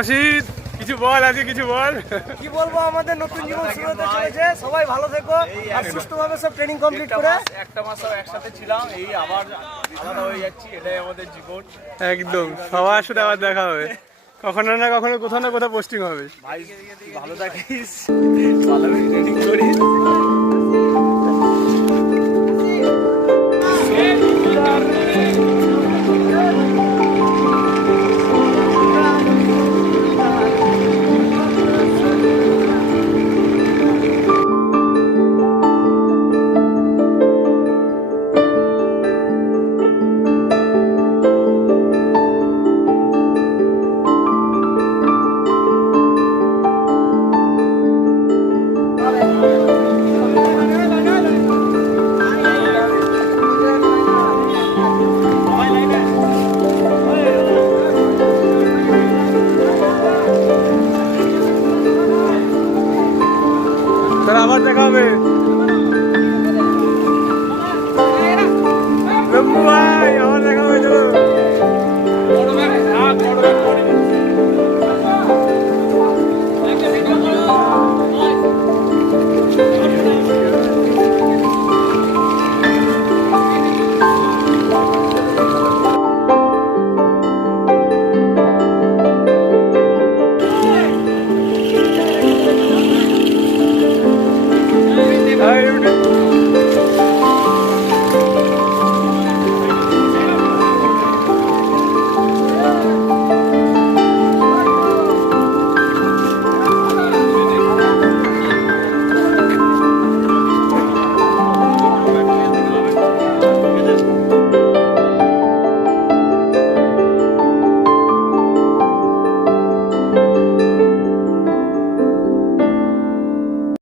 রশিদ, কিছু বল, আজকে কিছু বল। কি বলবো, আমাদের নতুন জীবন শুরু হতে চলেছে। সবাই ভালো থেকো আর সুস্থভাবে সব ট্রেনিং কমপ্লিট করে। একটা মাস একসাথে ছিলাম, এই আবার আলাদা হয়ে যাচ্ছি, এটাই আমাদের জীবন। একদম সবার সাথে আবার দেখা হবে, কখনো না কখনো কোথাও না কোথাও পোস্টিং হবে। ভাই ভালো থাকিস, ভালো ট্রেনিং করিস। তাহলে আবার দেখা হবে। লম্বু ভাই, আবার দেখা হবে, চলো। Hi,